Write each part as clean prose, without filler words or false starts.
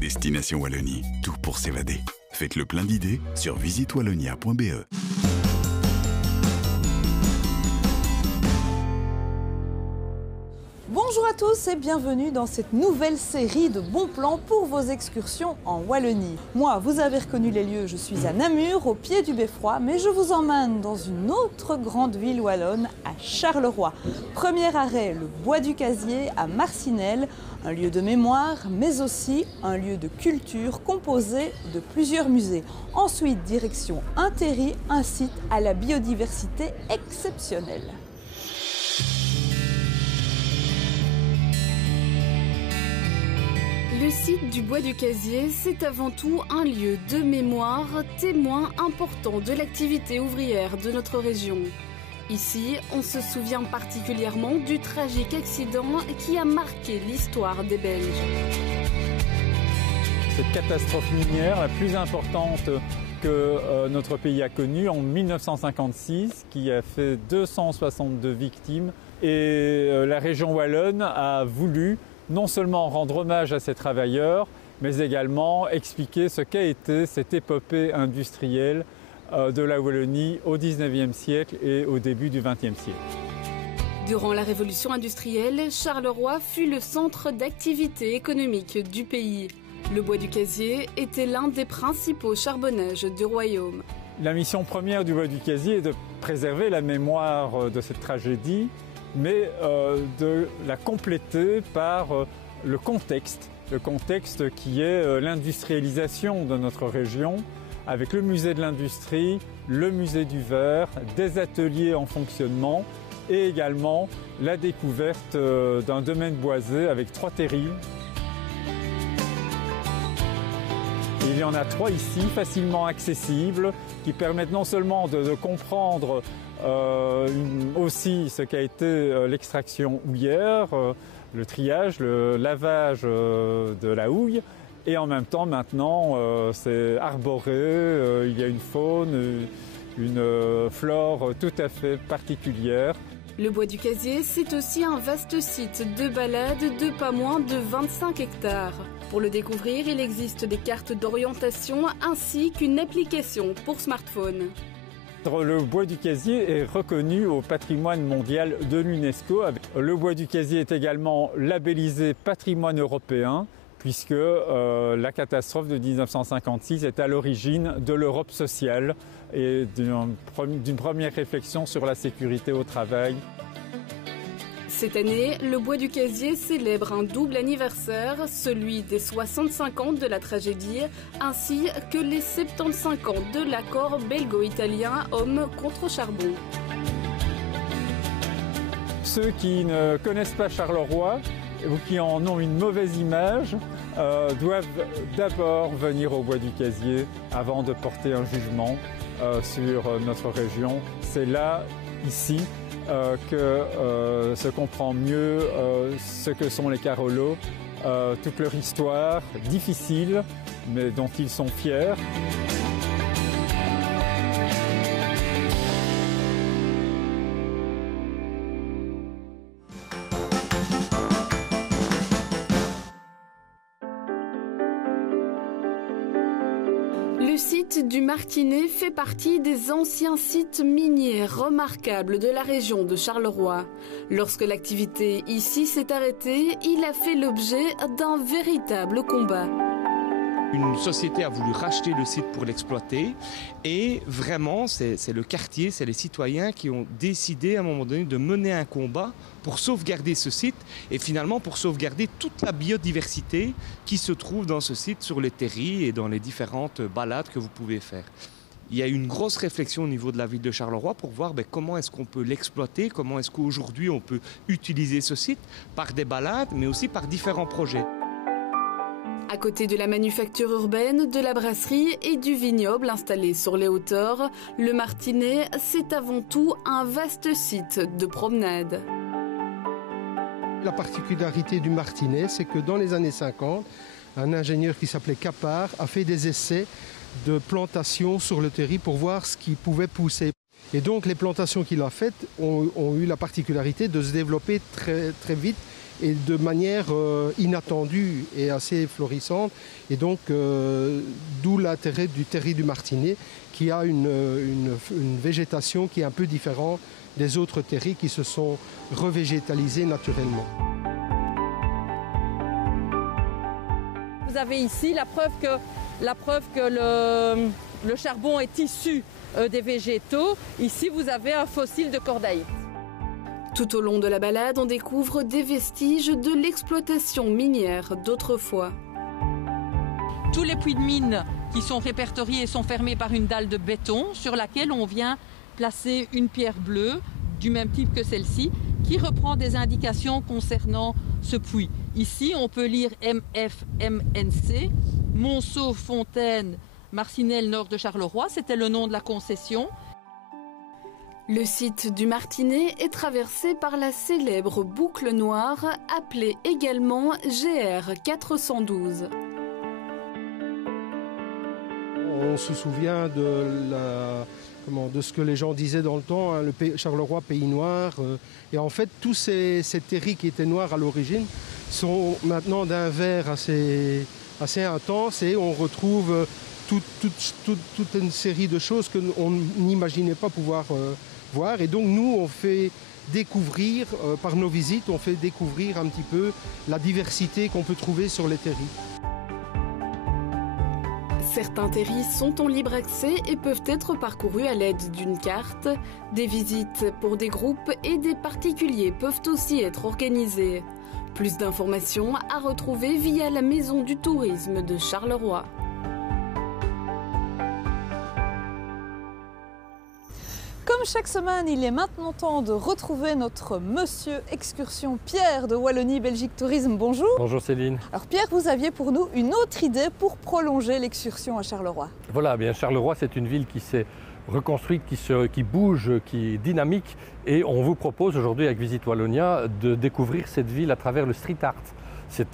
Destination Wallonie, tout pour s'évader. Faites le plein d'idées sur visitewallonia.be. Bonjour à tous et bienvenue dans cette nouvelle série de bons plans pour vos excursions en Wallonie. Moi, vous avez reconnu les lieux, je suis à Namur, au pied du Beffroi, mais je vous emmène dans une autre grande ville wallonne, à Charleroi. Premier arrêt, le Bois du Casier à Marcinelle, un lieu de mémoire, mais aussi un lieu de culture composé de plusieurs musées. Ensuite, direction Intéry, un site à la biodiversité exceptionnelle. Le site du Bois du Casier, c'est avant tout un lieu de mémoire, témoin important de l'activité ouvrière de notre région. Ici, on se souvient particulièrement du tragique accident qui a marqué l'histoire des Belges. Cette catastrophe minière, la plus importante que notre pays a connue en 1956, qui a fait 262 victimes. Et la région wallonne a voulu non seulement rendre hommage à ces travailleurs, mais également expliquer ce qu'a été cette épopée industrielle de la Wallonie au XIXe siècle et au début du XXe siècle. Durant la révolution industrielle, Charleroi fut le centre d'activité économique du pays. Le Bois du Casier était l'un des principaux charbonnages du royaume. La mission première du Bois du Casier est de préserver la mémoire de cette tragédie, mais de la compléter par le contexte qui est l'industrialisation de notre région, avec le musée de l'industrie, le musée du verre, des ateliers en fonctionnement et également la découverte d'un domaine boisé avec 3 terrils. Il y en a 3 ici, facilement accessibles, qui permettent non seulement de comprendre aussi ce qu'a été l'extraction houillère, le triage, le lavage de la houille, et en même temps maintenant c'est arboré, il y a une faune, une flore tout à fait particulière. Le Bois du Casier, c'est aussi un vaste site de balade de pas moins de 25 hectares. Pour le découvrir, il existe des cartes d'orientation ainsi qu'une application pour smartphone. Le Bois du Casier est reconnu au patrimoine mondial de l'UNESCO. Le Bois du Casier est également labellisé patrimoine européen puisque la catastrophe de 1956 est à l'origine de l'Europe sociale et d'une première réflexion sur la sécurité au travail. Cette année, le Bois du Casier célèbre un double anniversaire, celui des 65 ans de la tragédie, ainsi que les 75 ans de l'accord belgo-italien homme contre charbon. Ceux qui ne connaissent pas Charleroi ou qui en ont une mauvaise image doivent d'abord venir au Bois du Casier avant de porter un jugement sur notre région. C'est là, ici, que se comprend mieux ce que sont les Carolo, toute leur histoire difficile, mais dont ils sont fiers. Le site du Martinet fait partie des anciens sites miniers remarquables de la région de Charleroi. Lorsque l'activité ici s'est arrêtée, il a fait l'objet d'un véritable combat. Une société a voulu racheter le site pour l'exploiter et vraiment c'est le quartier, c'est les citoyens qui ont décidé à un moment donné de mener un combat pour sauvegarder ce site et finalement pour sauvegarder toute la biodiversité qui se trouve dans ce site sur les terris et dans les différentes balades que vous pouvez faire. Il y a eu une grosse réflexion au niveau de la ville de Charleroi pour voir comment est-ce qu'on peut l'exploiter, comment est-ce qu'aujourd'hui on peut utiliser ce site par des balades mais aussi par différents projets. À côté de la manufacture urbaine, de la brasserie et du vignoble installé sur les hauteurs, le Martinet, c'est avant tout un vaste site de promenade. La particularité du Martinet, c'est que dans les années 50, un ingénieur qui s'appelait Capard a fait des essais de plantation sur le terri pour voir ce qui pouvait pousser. Et donc les plantations qu'il a faites ont eu la particularité de se développer très, très vite et de manière inattendue et assez florissante. Et donc, d'où l'intérêt du terri du Martinez, qui a une végétation qui est un peu différente des autres terris qui se sont revégétalisés naturellement. Vous avez ici la preuve que le charbon est issu des végétaux. Ici, vous avez un fossile de cordaïte. Tout au long de la balade, on découvre des vestiges de l'exploitation minière d'autrefois. Tous les puits de mine qui sont répertoriés sont fermés par une dalle de béton sur laquelle on vient placer une pierre bleue du même type que celle-ci qui reprend des indications concernant ce puits. Ici, on peut lire MFMNC, Monceau, Fontaine, Marcinelle, nord de Charleroi. C'était le nom de la concession. Le site du Martinez est traversé par la célèbre boucle noire, appelée également GR 412. On se souvient de ce que les gens disaient dans le temps, hein, Charleroi, pays noir. Et en fait, tous ces terris qui étaient noirs à l'origine sont maintenant d'un vert assez intense et on retrouve toute une série de choses qu'on n'imaginait pas pouvoir voir. Et donc nous, on fait découvrir, par nos visites, on fait découvrir un petit peu la diversité qu'on peut trouver sur les terris. Certains terris sont en libre accès et peuvent être parcourus à l'aide d'une carte. Des visites pour des groupes et des particuliers peuvent aussi être organisées. Plus d'informations à retrouver via la Maison du Tourisme de Charleroi. Comme chaque semaine, il est maintenant temps de retrouver notre monsieur excursion Pierre de Wallonie Belgique Tourisme. Bonjour. Bonjour Céline. Alors Pierre, vous aviez pour nous une autre idée pour prolonger l'excursion à Charleroi. Voilà, bien Charleroi, c'est une ville qui s'est reconstruite, qui bouge, qui est dynamique. Et on vous propose aujourd'hui avec Visite Wallonia de découvrir cette ville à travers le street art.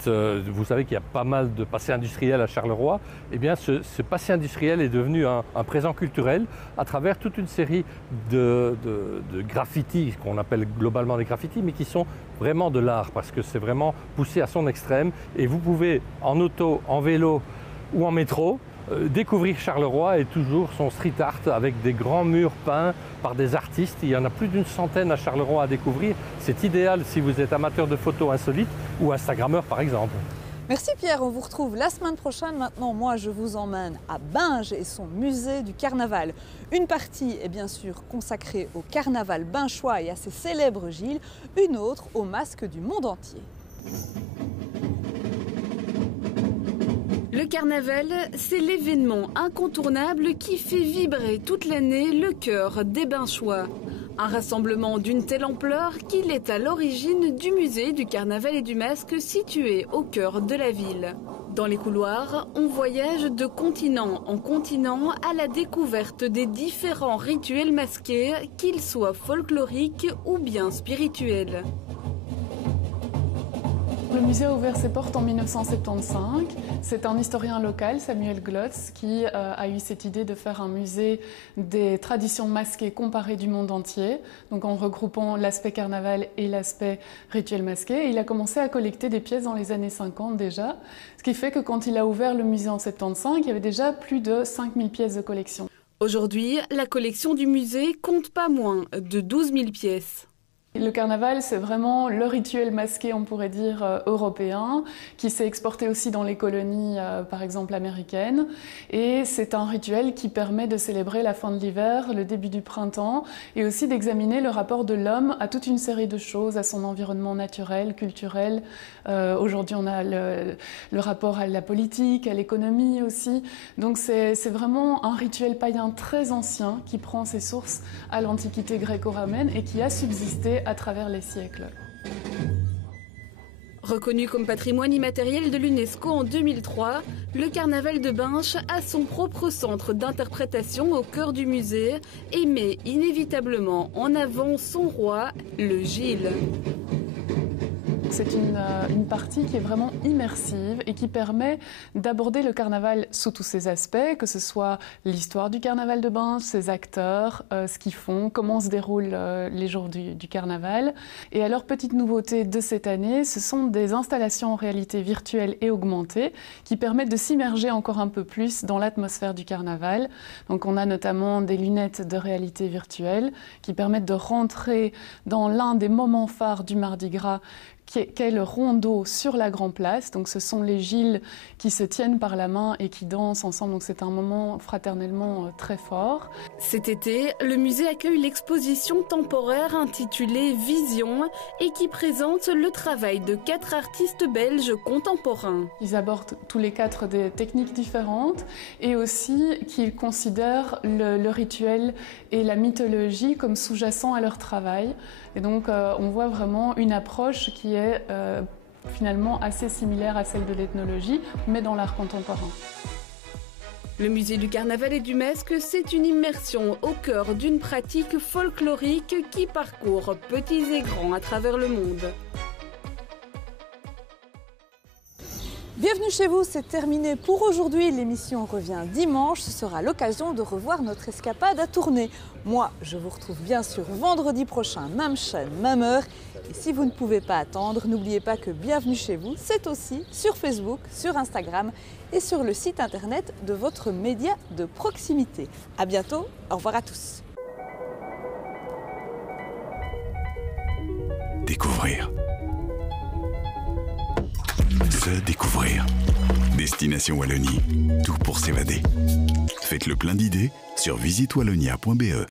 Vous savez qu'il y a pas mal de passé industriel à Charleroi. Eh bien, ce passé industriel est devenu un présent culturel à travers toute une série de graffitis, qu'on appelle globalement des graffitis, mais qui sont vraiment de l'art, parce que c'est vraiment poussé à son extrême. Et vous pouvez, en auto, en vélo ou en métro, découvrir Charleroi et toujours son street art avec des grands murs peints par des artistes. Il y en a plus d'une centaine à Charleroi à découvrir. C'est idéal si vous êtes amateur de photos insolites ou instagrammeur par exemple. Merci Pierre, on vous retrouve la semaine prochaine. Maintenant, moi, je vous emmène à Binge et son musée du carnaval. Une partie est bien sûr consacrée au carnaval binchois et à ses célèbres Gilles, une autre aux masques du monde entier. Le carnaval, c'est l'événement incontournable qui fait vibrer toute l'année le cœur des Binchois. Un rassemblement d'une telle ampleur qu'il est à l'origine du musée du carnaval et du masque situé au cœur de la ville. Dans les couloirs, on voyage de continent en continent à la découverte des différents rituels masqués, qu'ils soient folkloriques ou bien spirituels. Le musée a ouvert ses portes en 1975. C'est un historien local, Samuel Glotz, qui a eu cette idée de faire un musée des traditions masquées comparées du monde entier, donc en regroupant l'aspect carnaval et l'aspect rituel masqué. Et il a commencé à collecter des pièces dans les années 50 déjà, ce qui fait que quand il a ouvert le musée en 75, il y avait déjà plus de 5000 pièces de collection. Aujourd'hui, la collection du musée compte pas moins de 12 000 pièces. Le carnaval, c'est vraiment le rituel masqué, on pourrait dire, européen, qui s'est exporté aussi dans les colonies, par exemple, américaines. Et c'est un rituel qui permet de célébrer la fin de l'hiver, le début du printemps, et aussi d'examiner le rapport de l'homme à toute une série de choses, à son environnement naturel, culturel. Aujourd'hui, on a le rapport à la politique, à l'économie aussi. Donc c'est vraiment un rituel païen très ancien qui prend ses sources à l'Antiquité gréco-romaine et qui a subsisté à travers les siècles. Reconnu comme patrimoine immatériel de l'UNESCO en 2003, le carnaval de Binche a son propre centre d'interprétation au cœur du musée et met inévitablement en avant son roi, le Gilles. c'est une partie qui est vraiment immersive et qui permet d'aborder le carnaval sous tous ses aspects, que ce soit l'histoire du carnaval de Binche, ses acteurs, ce qu'ils font, comment se déroulent les jours du carnaval. Et alors, petite nouveauté de cette année, ce sont des installations en réalité virtuelle et augmentée qui permettent de s'immerger encore un peu plus dans l'atmosphère du carnaval. Donc on a notamment des lunettes de réalité virtuelle qui permettent de rentrer dans l'un des moments phares du Mardi Gras, qu'est le rondeau sur la Grand Place. Donc ce sont les Gilles qui se tiennent par la main et qui dansent ensemble. Donc c'est un moment fraternellement très fort. Cet été, le musée accueille l'exposition temporaire intitulée Vision et qui présente le travail de 4 artistes belges contemporains. Ils abordent tous les 4 des techniques différentes et aussi qu'ils considèrent le rituel et la mythologie comme sous-jacent à leur travail. Et donc on voit vraiment une approche qui est finalement assez similaire à celle de l'ethnologie, mais dans l'art contemporain. Le musée du Carnaval et du Masque, c'est une immersion au cœur d'une pratique folklorique qui parcourt petits et grands à travers le monde. Bienvenue chez vous, c'est terminé pour aujourd'hui. L'émission revient dimanche. Ce sera l'occasion de revoir notre escapade à tourner. Moi, je vous retrouve bien sûr vendredi prochain, même chaîne, même heure. Et si vous ne pouvez pas attendre, n'oubliez pas que Bienvenue chez vous, c'est aussi sur Facebook, sur Instagram et sur le site internet de votre média de proximité. À bientôt, au revoir à tous. Découvrir. Se découvrir. Destination Wallonie, tout pour s'évader. Faites le plein d'idées sur visitewallonia.be.